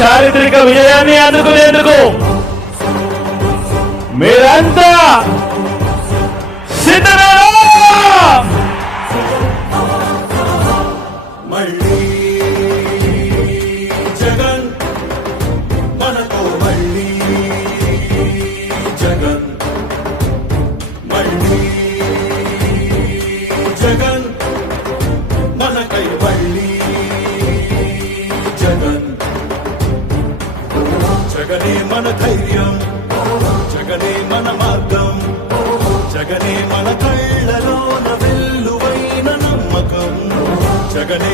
చారిత్రక విజయాన్ని అందుకునేందుకు మీరంతా సిద్ధమేనా? మళ్ళీ జగన్ మనతో, మళ్ళీ జగన్, మళ్ళీ జగన్ మనకై, మళ్ళీ జగన్. జగనే మన ధైర్యం, జగనే మన మార్గం, జగనే మన కళ్ళలోన వెల్లువైన నమ్మకం, జగనే